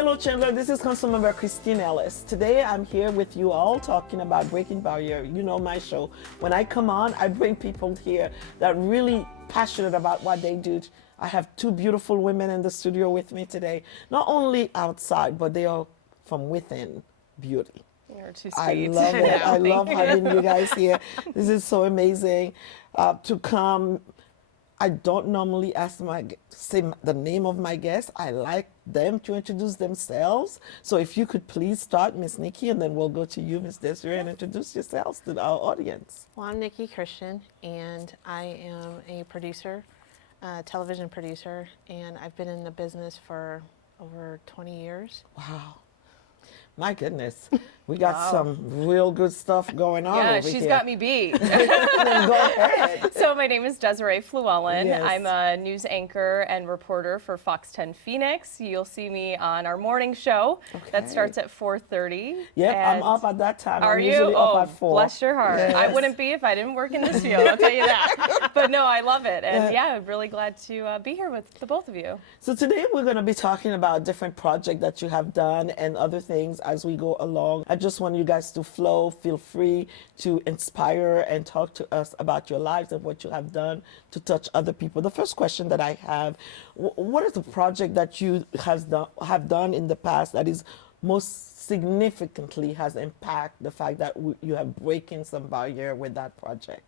Hello, Chandler. This is Councilmember Christine Ellis. Today, I'm here with you all talking about breaking barrier. You know my show. When I come on, I bring people here that are really passionate about what they do. I have two beautiful women in the studio with me today. Not only outside, but they are from within beauty. You're too sweet. I love it. I love having you guys here. This is so amazing to come. I don't normally say the name of my guests. I like them to introduce themselves. So if you could please start, Miss Niki, and then we'll go to you, Miss Desiree, and introduce yourselves to our audience. Well, I'm Niki Christian, and I am a producer, television producer, and I've been in the business for over 20 years. Wow. My goodness. We got some real good stuff going on over here. Yeah, she's got me beat. Go ahead. So my name is Desiree Fluellen. Yes. I'm a news anchor and reporter for Fox 10 Phoenix. You'll see me on our morning show that starts at 4:30. Yep, I'm up at that time. Are I'm you? usually Oh, up at 4. bless your heart. Yes. I wouldn't be if I didn't work in this field, I'll tell you that. But no, I love it. And yeah, I'm really glad to be here with the both of you. So today we're going to be talking about different projects that you have done and other things as we go along. I just want you guys to flow. Feel free to inspire and talk to us about your lives and what you have done to touch other people. The first question that I have, what is the project that you have done in the past that is most significantly has impacted the fact that you have breaking some barrier with that project?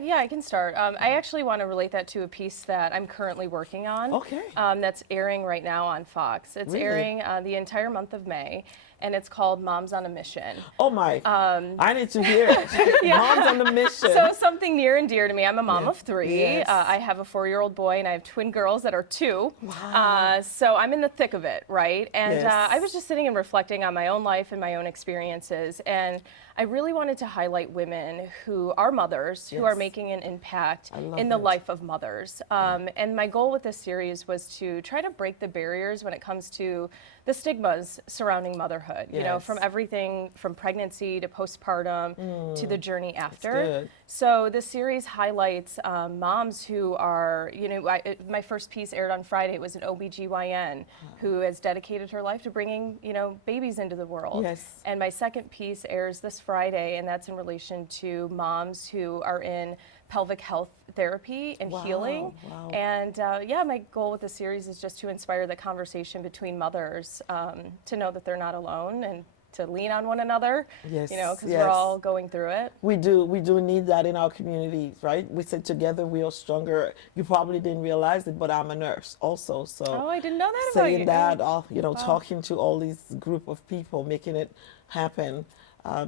Yeah, I can start. I actually want to relate that to a piece that I'm currently working on. Okay. That's airing right now on Fox. It's Really? airing the entire month of May, and it's called Moms on a Mission. Oh my, I need to hear it. Moms on the mission. So something near and dear to me. I'm a mom of 3. Yes. I have a 4-year-old boy, and I have twin girls that are 2. Wow. So I'm in the thick of it, right? And Yes. I was just sitting and reflecting on my own life and my own experiences, and I really wanted to highlight women who are mothers, who are making an impact in the life of mothers. And my goal with this series was to try to break the barriers when it comes to the stigmas surrounding motherhood, you know, from everything from pregnancy to postpartum to the journey after. So this series highlights moms who are, you know, my first piece aired on Friday. It was an OBGYN who has dedicated her life to bringing, you know, babies into the world. Yes. And my second piece airs this Friday, and that's in relation to moms who are in pelvic health therapy and healing. Wow. And yeah, my goal with the series is just to inspire the conversation between mothers to know that they're not alone and to lean on one another, you know, because we're all going through it. We do need that in our communities, right? We said together we are stronger. You probably didn't realize it, but I'm a nurse also. So Oh, I didn't know that about you. saying that, you know, talking to all these group of people, making it happen,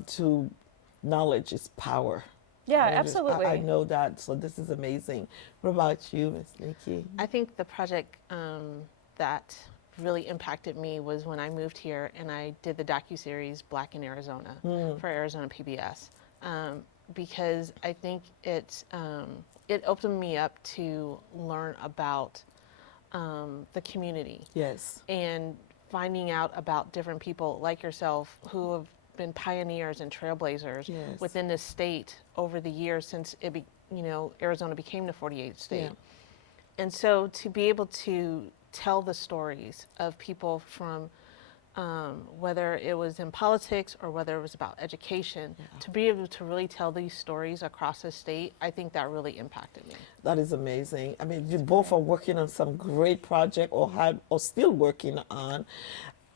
to knowledge is power. Yeah, Knowledge absolutely. I know that. So this is amazing. What about you, Ms. Niki? I think the project that really impacted me was when I moved here and I did the docuseries Black in Arizona for Arizona PBS, because I think it opened me up to learn about the community. Yes. And finding out about different people like yourself who have been pioneers and trailblazers within this state over the years since you know, Arizona became the 48th state. Yeah. And so to be able to tell the stories of people from whether it was in politics or whether it was about education, to be able to really tell these stories across the state, I think that really impacted me. That is amazing. I mean, you both are working on some great project or still working on.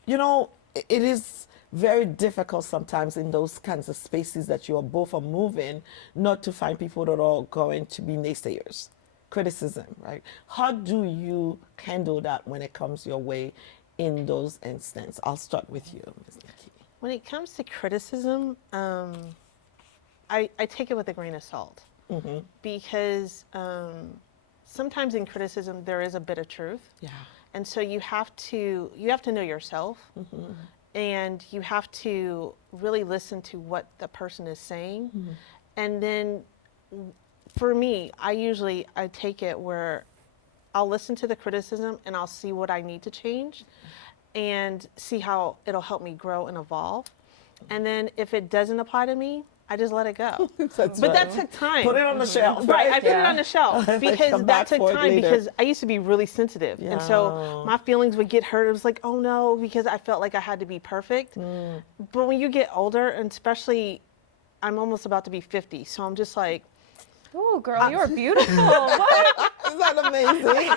You know, it is very difficult sometimes in those kinds of spaces that you are both are moving, not to find people that are going to be naysayers, criticism, right? How do you handle that when it comes your way in those instances? I'll start with you, Ms. Niki. When it comes to criticism, I take it with a grain of salt, because sometimes in criticism there is a bit of truth, and so you have to know yourself, and you have to really listen to what the person is saying, and then for me, I take it where I'll listen to the criticism and I'll see what I need to change and see how it'll help me grow and evolve. And then if it doesn't apply to me, I just let it go. That's But right. that took time. Put it on the shelf, Right, I right? put it on the shelf because Come that back took for it time later. because I used to be really sensitive. And so my feelings would get hurt. It was like, oh no, because I felt like I had to be perfect. But when you get older, and especially I'm almost about to be 50, so I'm just like, Oh, girl, you are beautiful. What? Isn't that amazing?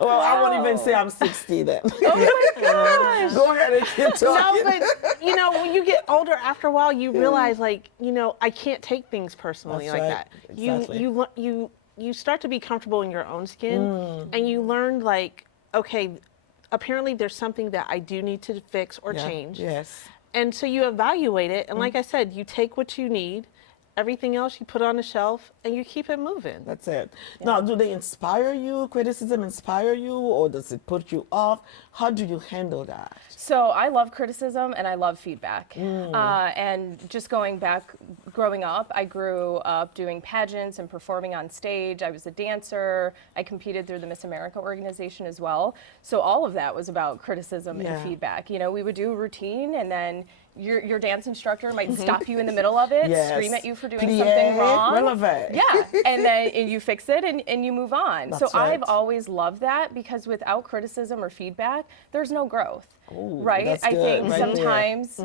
Well, I won't even say I'm 60 then. Oh my gosh. Go ahead and keep talking. no, but you know, when you get older, after a while, you realize like, you know, I can't take things personally That's like right. that. Exactly. You start to be comfortable in your own skin, and you learn like, okay, apparently there's something that I do need to fix or change. Yes. And so you evaluate it, and like I said, you take what you need, everything else you put on the shelf, and you keep it moving. That's it. Now, do they inspire you? Criticism inspire you, or does it put you off? How do you handle that? So I love criticism and I love feedback. And just going back, growing up, I grew up doing pageants and performing on stage. I was a dancer. I competed through the Miss America organization as well. So all of that was about criticism and feedback. You know, we would do a routine, and then your dance instructor might stop you in the middle of it, scream at you for doing something wrong. Relevant. Yeah, and you fix it and you move on. That's so right. I've always loved that, because without criticism or feedback, there's no growth. Ooh, right? that's I good, think right sometimes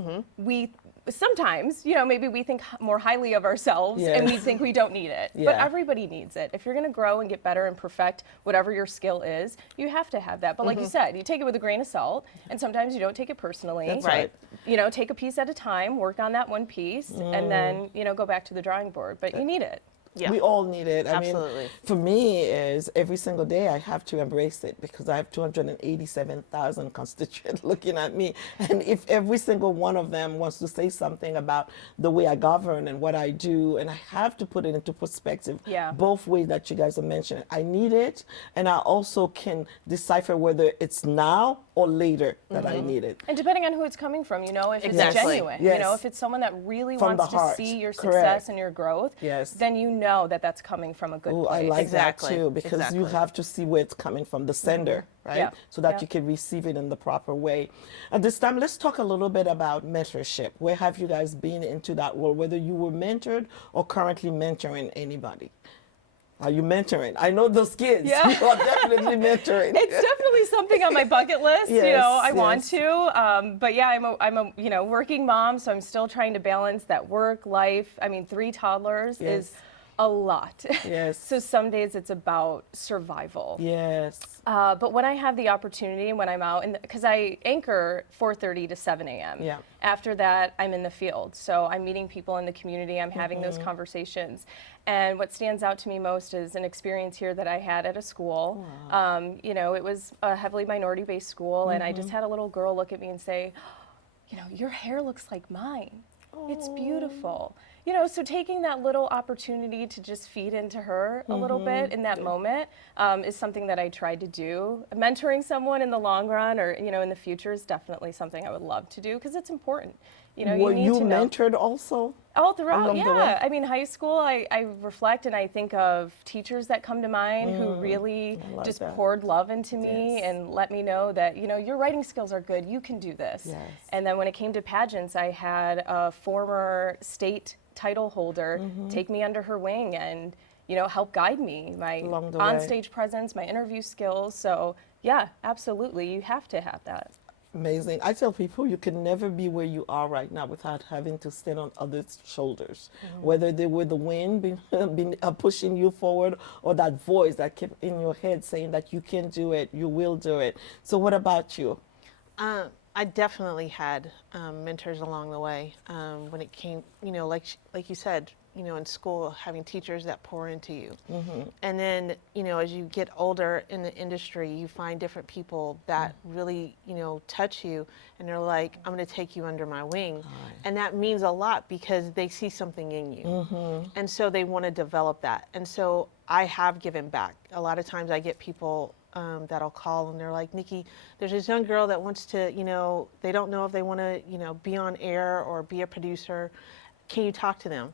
sometimes, you know, maybe we think more highly of ourselves and we think we don't need it. But everybody needs it. If you're going to grow and get better and perfect whatever your skill is, you have to have that. But like you said, you take it with a grain of salt, and sometimes you don't take it personally. That's right. You know, take a piece at a time, work on that one piece, and then, you know, go back to the drawing board. But you need it. Yeah. We all need it. I mean, Absolutely. for me, is every single day I have to embrace it, because I have 287,000 constituents looking at me. And if every single one of them wants to say something about the way I govern and what I do, and I have to put it into perspective, both ways that you guys are mentioning, I need it. And I also can decipher whether it's now or later that I need it. And depending on who it's coming from, you know, if it's genuine, you know, if it's someone that really From wants the to heart. see your Correct. success and your growth, Yes. then you know that that's coming from a good Oh, place. I like Exactly. that too, because you have to see where it's coming from, the sender, right? Yeah. So that Yeah. you can receive it in the proper way. At this time, let's talk a little bit about mentorship. Where have you guys been into that world, whether you were mentored or currently mentoring anybody? Are you mentoring? I know those kids. Yeah. You are definitely mentoring. It's definitely something on my bucket list. You Yes, know, I want yes. to. But yeah, I'm a you know, working mom, so I'm still trying to balance that work life. I mean, 3 toddlers is a lot. Yes. So some days it's about survival. Yes. But when I have the opportunity, and when I'm out, because I anchor 4:30 to 7 a.m. Yeah. After that, I'm in the field. So I'm meeting people in the community. I'm having those conversations. And what stands out to me most is an experience here that I had at a school. You know, it was a heavily minority-based school, and I just had a little girl look at me and say, you know, your hair looks like mine. It's beautiful. You know, so taking that little opportunity to just feed into her a little bit in that moment is something that I tried to do. Mentoring someone in the long run, or, you know, in the future, is definitely something I would love to do, because it's important. You know, Were you need you to know. mentored also? All throughout, along the way? yeah. I mean, high school, I reflect and I think of teachers that come to mind who really like just that. poured love into me and let me know that, you know, your writing skills are good, you can do this. Yes. And then when it came to pageants, I had a former state title holder take me under her wing and, you know, help guide me, my Along the way. on-stage presence, my interview skills. So yeah, absolutely, you have to have that. Amazing. I tell people you can never be where you are right now without having to stand on others' shoulders, whether they were the wind pushing you forward, or that voice that kept in your head saying that you can do it, you will do it. So what about you? I definitely had mentors along the way when it came, you know, like you said, you know, in school, having teachers that pour into you. And then, you know, as you get older in the industry, you find different people that really, you know, touch you, and they're like, I'm going to take you under my wing. And that means a lot, because they see something in you. And so they want to develop that. And so I have given back. A lot of times I get people that'll call and they're like, Niki, there's this young girl that wants to, you know, they don't know if they want to, you know, be on air or be a producer. Can you talk to them?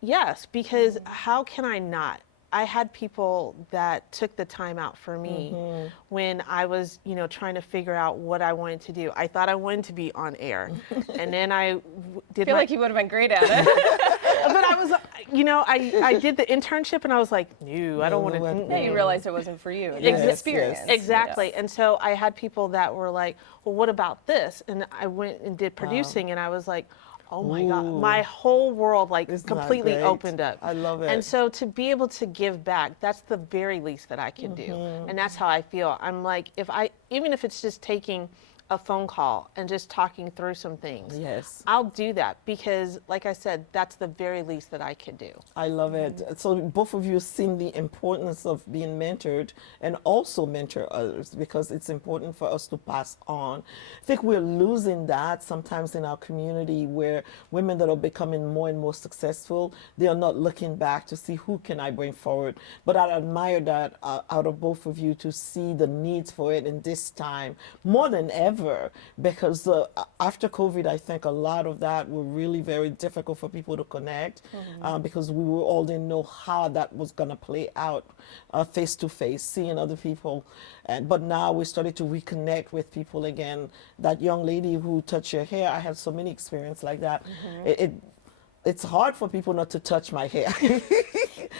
Yes, because how can I not? I had people that took the time out for me when I was, you know, trying to figure out what I wanted to do. I thought I wanted to be on air, and then I I feel like you would have been great at it. but I did the internship and I was like, no, I don't want to. Yeah, you realized it wasn't for you. Yes, Yes, experience. yes. Exactly. And so I had people that were like, well, what about this? And I went and did producing and I was like, oh my God, my whole world like Isn't that completely great? opened up. I love it. And so to be able to give back, that's the very least that I can do. And that's how I feel. I'm like, even if it's just taking a phone call and just talking through some things. Yes. I'll do that because, like I said, that's the very least that I could do. I love it. So both of you seen the importance of being mentored and also mentor others because it's important for us to pass on. I think we're losing that sometimes in our community where women that are becoming more and more successful, they are not looking back to see who can I bring forward. But I admire that out of both of you to see the needs for it in this time more than ever. Because after COVID, I think a lot of that were really very difficult for people to connect because we all didn't know how that was going to play out face to face, seeing other people. But now we started to reconnect with people again. That young lady who touched your hair, I had so many experiences like that. It's hard for people not to touch my hair.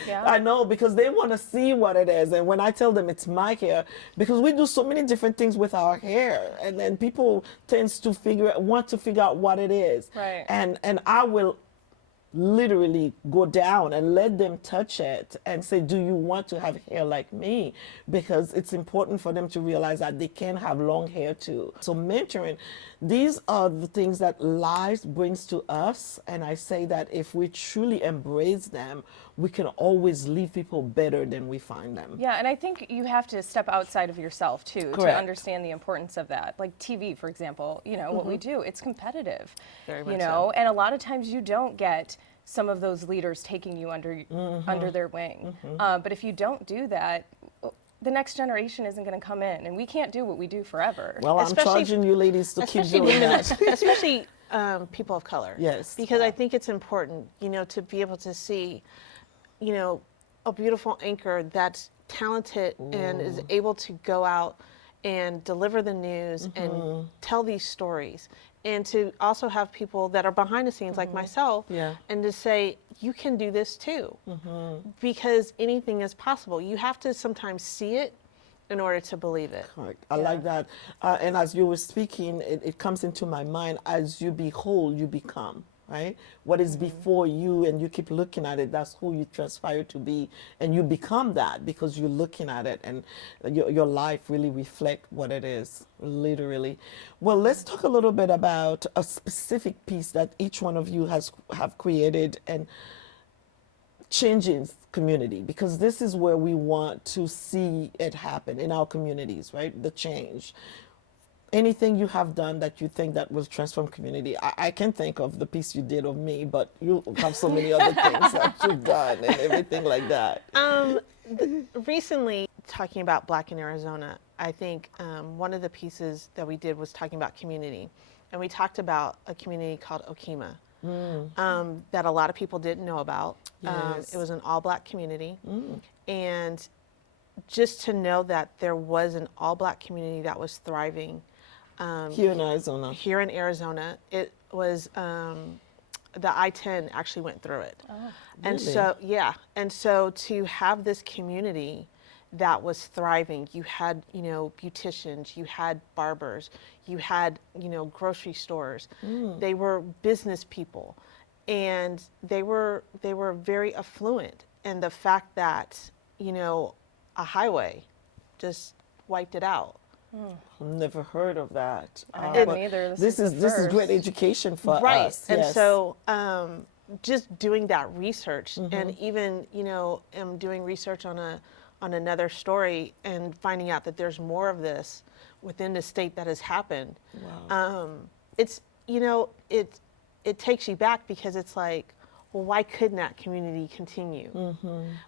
Yeah. I know, because they want to see what it is. And when I tell them it's my hair, because we do so many different things with our hair, and then people tends to want to figure out what it is. Right. And I will literally go down and let them touch it and say, do you want to have hair like me? Because it's important for them to realize that they can have long hair too. So mentoring, these are the things that life brings to us, and I say that if we truly embrace them, we can always leave people better than we find them. Yeah, and I think you have to step outside of yourself too to understand the importance of that. Like TV, for example, what we do, it's competitive. Very much so. And a lot of times you don't get some of those leaders taking you under their wing. But if you don't do that, the next generation isn't going to come in, and we can't do what we do forever. Well, I'm charging you ladies to keep doing that. Especially people of color. Yes. Because I think it's important, to be able to see, a beautiful anchor that's talented and is able to go out and deliver the news and tell these stories. And to also have people that are behind the scenes like myself and to say, you can do this too. Because anything is possible. You have to sometimes see it in order to believe it. Correct. I like that. And as you were speaking, it comes into my mind, as you behold, you become. Right? What is before you and you keep looking at it, that's who you transpire to be. And you become that because you're looking at it, and your life really reflects what it is, literally. Well, let's talk a little bit about a specific piece that each one of you have created and changing community, because this is where we want to see it happen in our communities, right? The change. Anything you have done that you think that will transform community? I can think of the piece you did of me, but you have so many other things that you've done and everything like that. Recently, talking about Black in Arizona, I think one of the pieces that we did was talking about community. And we talked about a community called Okima that a lot of people didn't know about. Yes. It was an all-Black community. And just to know that there was an all-Black community that was thriving. Here in Arizona. Here in Arizona. It was, the I-10 actually went through it. Oh, and really? so, yeah. And so to have this community that was thriving, you had, beauticians, you had barbers, you had, grocery stores. They were business people, and they were very affluent. And the fact that, a highway just wiped it out. Never heard of that. I hadn't either. This is great education for us. Right. And yes. so just doing that research and even, doing research on another story and finding out that there's more of this within the state that has happened. Wow. It's, it takes you back because it's like, well, why couldn't that community continue?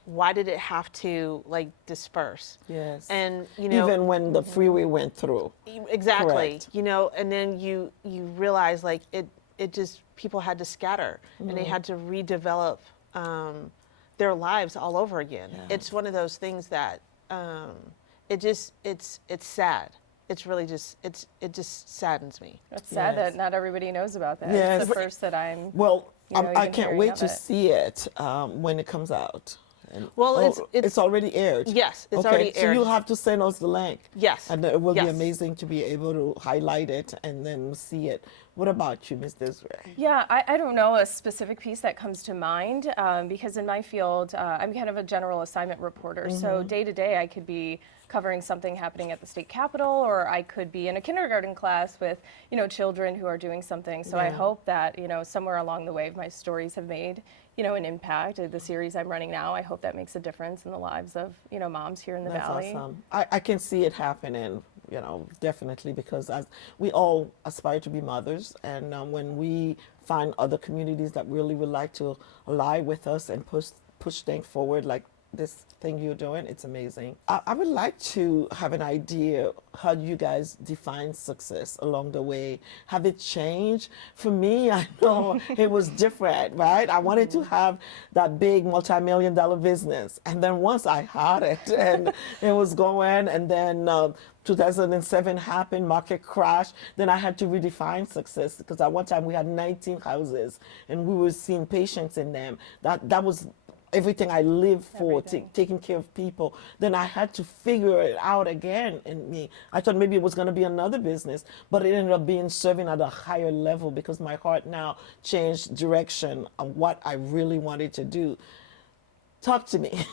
Why did it have to disperse? Yes. And even when the freeway went through. Exactly. Correct. And then you realize it just, people had to scatter and they had to redevelop their lives all over again. Yeah. It's one of those things that it's sad. It's really just, it just saddens me. It's sad Yes. that not everybody knows about that. Yes. It's the first that I'm... Well, I can't wait to see it when it comes out. And, well, it's already aired. Yes, it's okay, already so aired. you'll have to send us the link. Yes. And it will be Yes. amazing to be able to highlight it and then see it. What about you, Ms. Desiree? Yeah, I don't know a specific piece that comes to mind because in my field, I'm kind of a general assignment reporter. So day to day, I could be covering something happening at the state capitol, or I could be in a kindergarten class with, children who are doing something. So I hope that, somewhere along the way, my stories have made, an impact. The series I'm running now, I hope that makes a difference in the lives of, moms here in the Valley. That's awesome. I can see it happening, definitely, because as we all aspire to be mothers, and when we find other communities that really would like to ally with us and push things forward, like this thing you're doing, it's amazing. I would like to have an idea how you guys define success along the way. Have it changed? For me, I know it was different, right? I wanted to have that big multi-million-dollar business. And then once I had it and it was going, and then 2007 happened, market crash, then I had to redefine success, because at one time we had 19 houses and we were seeing patients in them. That was everything I lived for, taking care of people. Then I had to figure it out again in me. I thought maybe it was going to be another business, but it ended up being serving at a higher level because my heart now changed direction of what I really wanted to do. Talk to me.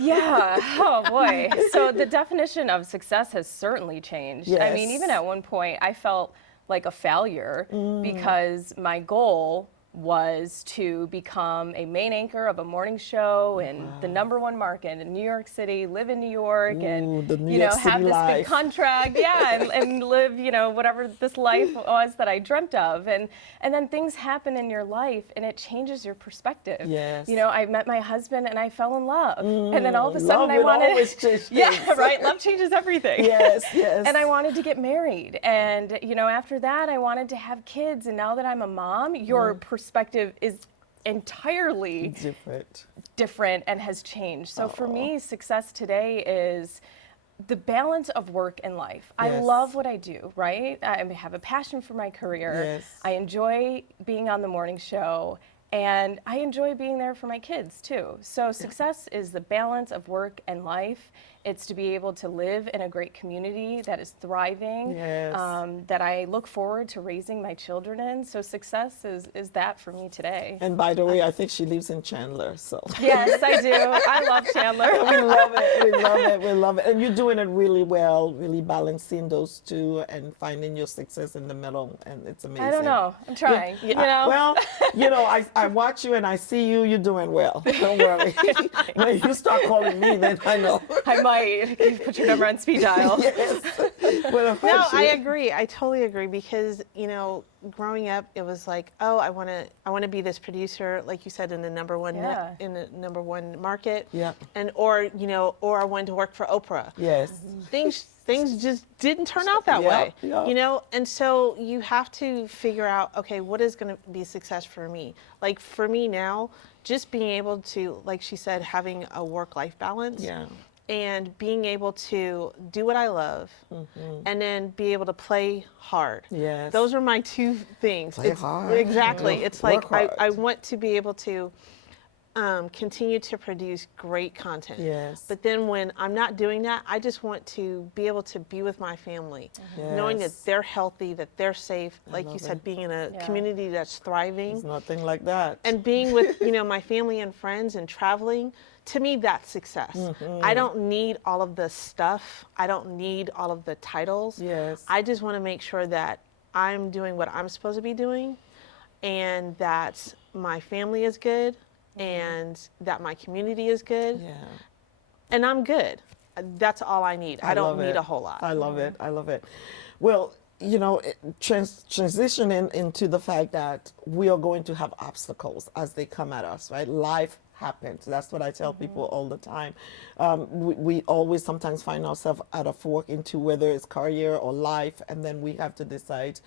Yeah, oh boy. So the definition of success has certainly changed. Yes. I mean, even at one point, I felt like a failure because my goal was to become a main anchor of a morning show in the #1 market in New York City, live in New York, and the New York City have this life. big contract, and live, whatever this life was that I dreamt of, and then things happen in your life, and it changes your perspective. Yes. I met my husband, and I fell in love, and then all of a sudden Love I will wanted, always change yeah, things. right. Love changes everything. Yes, yes. And I wanted to get married, and after that I wanted to have kids, and now that I'm a mom, your perspective is entirely different and has changed. So for me, success today is the balance of work and life. I love what I do, right? I have a passion for my career. Yes. I enjoy being on the morning show, and I enjoy being there for my kids too. So success is the balance of work and life. It's to be able to live in a great community that is thriving, that I look forward to raising my children in. So success is that for me today. And by the way, I think she lives in Chandler, so. Yes, I do. I love Chandler. We love it. We love it. We love it. And you're doing it really well, really balancing those two and finding your success in the middle. And it's amazing. I don't know. I'm trying. Well, I watch you and I see you. You're doing well. Don't worry. When you start calling me, then I know. I might. You put your number on speed dial. Yes. No, I agree. I totally agree, because growing up, it was like, oh, I want to be this producer, like you said, in the #1 market. Yeah. And or I wanted to work for Oprah. Yes. Things just didn't turn out that way. Yeah. And so you have to figure out, okay, what is going to be success for me? Like for me now, just being able to, like she said, having a work-life balance. Yeah. And being able to do what I love, and then be able to play hard. Yes. Those are my two things. Play hard. Exactly. It's like Work hard. I want to be able to continue to produce great content. Yes. But then when I'm not doing that, I just want to be able to be with my family, knowing that they're healthy, that they're safe. Like you said, being in a community that's thriving. It's nothing like that. And being with my family and friends and traveling. To me, that's success. I don't need all of the stuff. I don't need all of the titles. Yes. I just want to make sure that I'm doing what I'm supposed to be doing, and that my family is good, and that my community is good. Yeah. And I'm good. That's all I need. I don't need a whole lot. I love it. I love it. Well, transitioning into the fact that we are going to have obstacles as they come at us, right? Life happens. That's what I tell people all the time. We always sometimes find ourselves at a fork into whether it's career or life, and then we have to decide,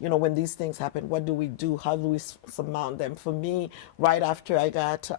you know, when these things happen, what do we do? How do we surmount them? For me, right after I got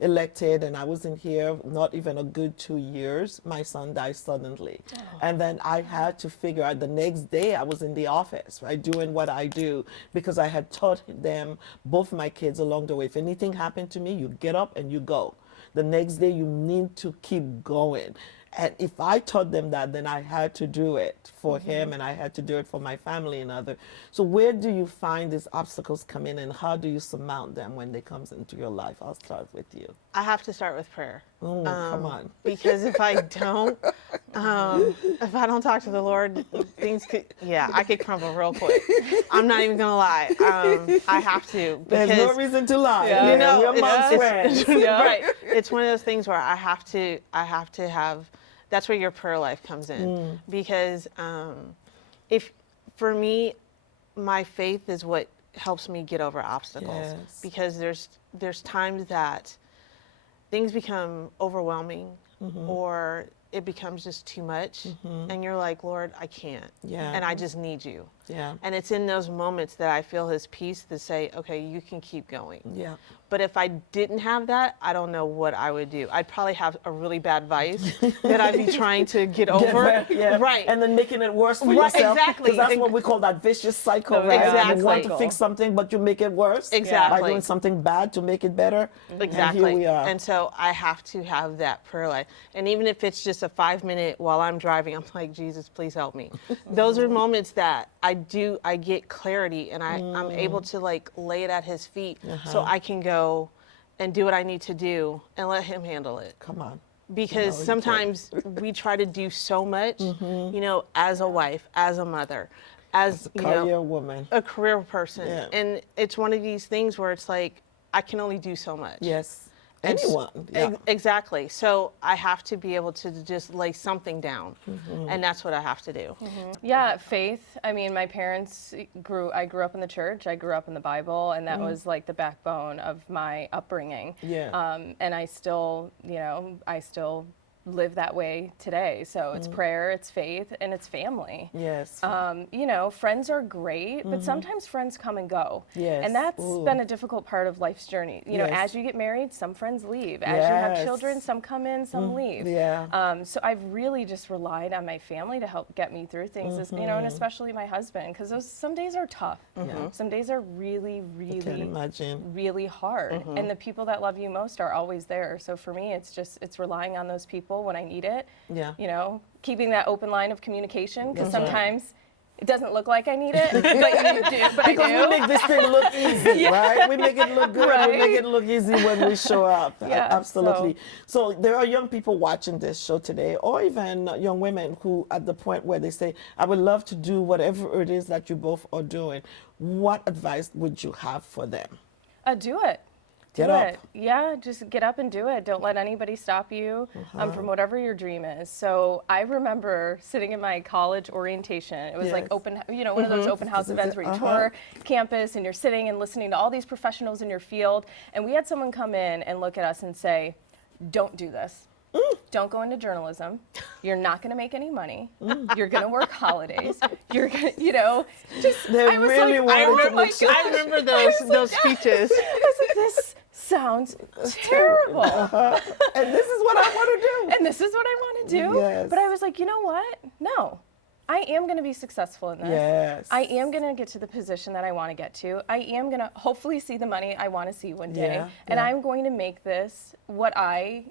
elected and I was in here not even a good 2 years, my son died suddenly. Oh. And then I had to figure out the next day I was in the office, right, doing what I do, because I had taught them, both my kids along the way, if anything happened to me, you get up and you go. The next day you need to keep going. And if I taught them that, then I had to do it for him, and I had to do it for my family and others. So where do you find these obstacles come in, and how do you surmount them when they come into your life? I'll start with you. I have to start with prayer. Come on. Because if I don't, talk to the Lord, I could crumble real quick. I'm not even gonna lie. I have to. There's no reason to lie. Yeah. You know, we're amongst friends. Right. It's one of those things where I have to have. That's where your prayer life comes in, because if for me, my faith is what helps me get over obstacles. Yes. Because there's times that things become overwhelming, or it becomes just too much, and you're like, Lord, I can't, and I just need you. Yeah. And it's in those moments that I feel his peace to say, okay, you can keep going. Yeah. But if I didn't have that, I don't know what I would do. I'd probably have a really bad vice that I'd be trying to get over. Yeah. Right. And then making it worse for Right, yourself. exactly. Because that's what we call that vicious cycle, right? Exactly. You want to fix something, but you make it worse. Exactly. By doing something bad to make it better. Exactly. And here we are. And so I have to have that prayer life. And even if it's just a 5-minute while I'm driving, I'm like, Jesus, please help me. Those are moments that I get clarity, and I'm able to like lay it at his feet, so I can go and do what I need to do and let him handle it. Come on. Because sometimes we try to do so much, you know, as a wife, as a mother, as a career woman, a career person. Yeah. And it's one of these things where it's like, I can only do so much. Yes. Anyone. Yeah. Exactly. So I have to be able to just lay something down, and that's what I have to do. Yeah, faith. I mean, my parents I grew up in the church. I grew up in the Bible, and that was like the backbone of my upbringing. Yeah. And I still live that way today. So it's prayer, it's faith, and it's family. Yes. You know, friends are great, but sometimes friends come and go. Yes. And that's been a difficult part of life's journey. You know, as you get married, some friends leave. As you have children, some come in, some leave. Yeah. So I've really just relied on my family to help get me through things, as, you know, and especially my husband, because some days are tough. Some days are really, I can imagine. really hard. And the people that love you most are always there. So for me, it's relying on those people when I need it. Yeah. You know, keeping that open line of communication, because sometimes it doesn't look like I need it, but you do. But because we make this thing look easy, right? We make it look good. Right? We make it look easy when we show up. Yeah, Absolutely. So there are young people watching this show today, or even young women who at the point where they say, I would love to do whatever it is that you both are doing. What advice would you have for them? Do it. Get do up. it. Yeah, just get up and do it. Don't let anybody stop you from whatever your dream is. So I remember sitting in my college orientation. It was like open, you know, one of those open house events where you tour campus and you're sitting and listening to all these professionals in your field. And we had someone come in and look at us and say, don't do this. Don't go into journalism. You're not going to make any money. You're going to work holidays. You're going to, you know, just. They I was really like, wanted to make sure. I remember those speeches. I was like, this sounds terrible. And this is what I want to do. And this is what I want to do. Yes. But I was like, you know what? No. I am going to be successful in this. Yes. I am going to get to the position that I want to get to. I am going to hopefully see the money I want to see one day. And I'm going to make this what I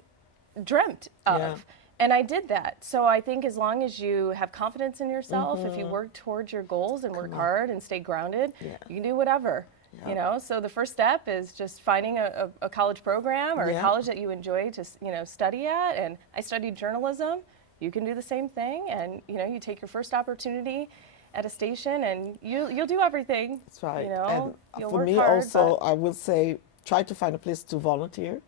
dreamt of. Yeah. And I did that. So I think as long as you have confidence in yourself, if you work towards your goals and work hard and stay grounded, you can do whatever. You know, so the first step is just finding a college program or a college that you enjoy to, you know, study at. And I studied journalism. You can do the same thing, and you know, you take your first opportunity at a station, and you'll do everything. That's right. You know, and you'll for work me hard, also, but I would say try to find a place to volunteer,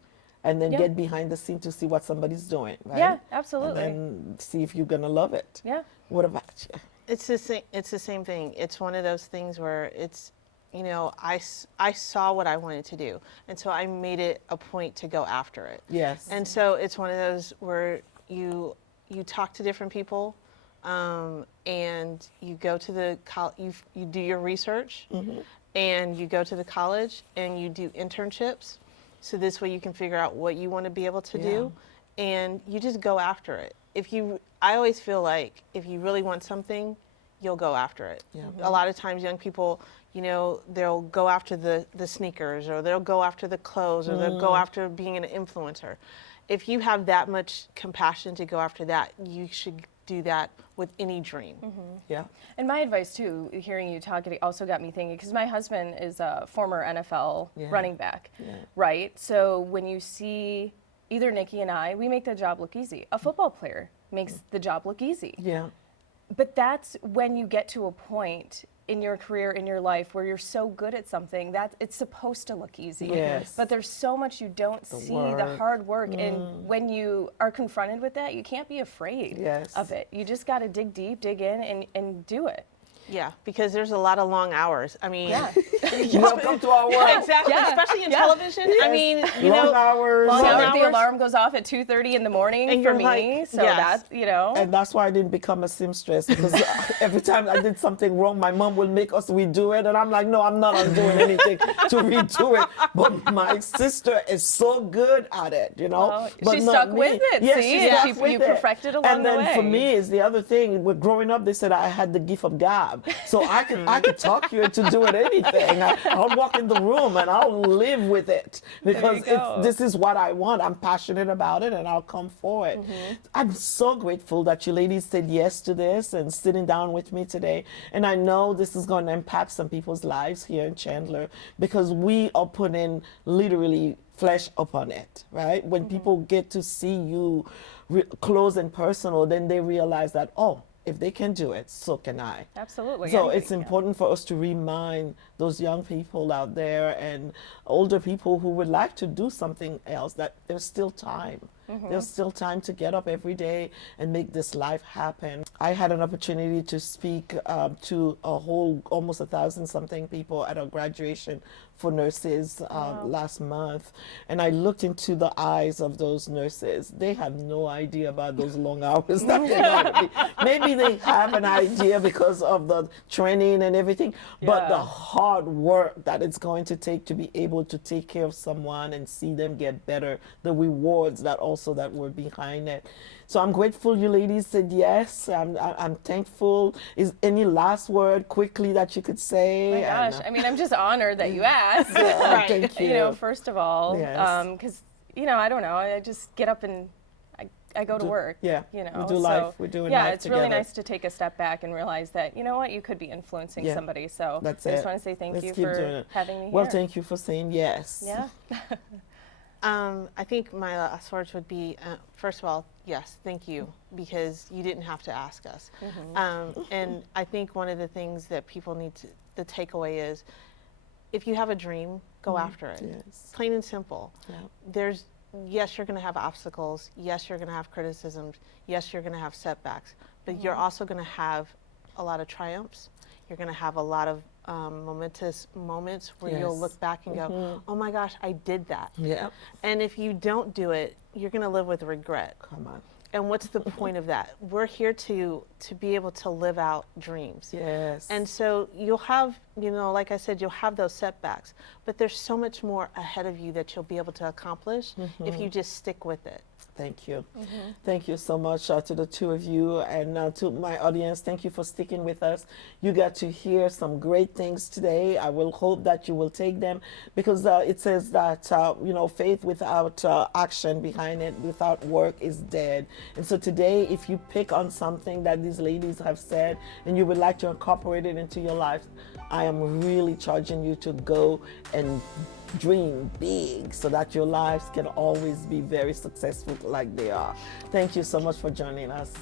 and then Yeah. get behind the scene to see what somebody's doing. Right? Yeah, absolutely. And then see if you're gonna love it. Yeah. What about you? It's the same thing. It's one of those things where it's, you know, I saw what I wanted to do, and so I made it a point to go after it. Yes. And so it's one of those where you talk to different people, and you go to the you do your research, and you go to the college and you do internships. So this way you can figure out what you want to be able to do, and you just go after it. I always feel like if you really want something, you'll go after it. Yeah. A lot of times young people, you know, they'll go after the sneakers, or they'll go after the clothes, or they'll go after being an influencer. If you have that much compassion to go after that, you should do that with any dream. Yeah. And my advice too, hearing you talk, it also got me thinking, because my husband is a former NFL running back, right? So when you see either Niki and I, we make the job look easy. A football player makes the job look easy. Yeah. But that's when you get to a point in your career, in your life, where you're so good at something that it's supposed to look easy. Yes. But there's so much you don't see, the hard work. And when you are confronted with that, you can't be afraid of it. You just got to dig deep, dig in, and do it. Yeah, because there's a lot of long hours. I mean, welcome to our world. Exactly, especially in television. I mean, you long know, hours. long So hours. the alarm goes off at 2:30 in the morning And for you're me. like, So yes. that's, you know. And that's why I didn't become a seamstress, because every time I did something wrong, my mom would make us redo it, and I'm like, no, I'm not undoing anything to redo it. But my sister is so good at it, you know. Well, but she not stuck me. with it, Yes, see? she And stuck with you it. perfected along and then the way. for me, is the other thing. With growing up, they said I had the gift of gab, so I could talk you into doing anything. I'll walk in the room and I'll live with it, because this is what I want. I'm passionate about it, and I'll come for it. I'm so grateful that you ladies said yes to this and sitting down with me today. And I know this is going to impact some people's lives here in Chandler, because we are putting literally flesh upon it, right? When people get to see you close and personal, then they realize that, oh, if they can do it, so can I. Absolutely. So Anybody it's can. important for us to remind those young people out there and older people who would like to do something else that there's still time. There's still time to get up every day and make this life happen. I had an opportunity to speak to a whole almost 1,000-something people at a graduation for nurses last month, and I looked into the eyes of those nurses. They have no idea about those long hours that they're going to be. Maybe they have an idea because of the training and everything, but the hard work that it's going to take to be able to take care of someone and see them get better, the rewards that were behind it. So I'm grateful you ladies said yes. I'm thankful. Is any last word quickly that you could say? My gosh, I mean, I'm just honored that you asked. Thank you. You know, first of all, Yes. because, you know, I don't know, I just get up and I go to work. Yeah, you know, we do life. We're doing life it's really together. nice to take a step back and realize that, you know what, you could be influencing somebody. So That's I just it. want to say thank Let's you keep doing for it. having me here. Well, thank you for saying yes. Yeah. I think my last words would be, first of all, yes, thank you, because you didn't have to ask us. And I think one of the things that people need to, the takeaway is, if you have a dream, go after it. Yes. Plain and simple. Yeah. Yes, you're going to have obstacles. Yes, you're going to have criticisms. Yes, you're going to have setbacks. But you're also going to have a lot of triumphs. You're going to have a lot of momentous moments where you'll look back and go, oh my gosh, I did that. Yeah. And if you don't do it, you're going to live with regret. Come on. And what's the point of that? We're here to be able to live out dreams. Yes. And so you'll have, you know, like I said, you'll have those setbacks, but there's so much more ahead of you that you'll be able to accomplish if you just stick with it. Thank you. Thank you so much to the two of you, and to my audience, thank you for sticking with us. You got to hear some great things today. I will hope that you will take them, because it says that, you know, faith without action behind it, without work, is dead. And so today, if you pick on something that these ladies have said and you would like to incorporate it into your life, I am really charging you to go and dream big so that your lives can always be very successful like they are. Thank you so much for joining us.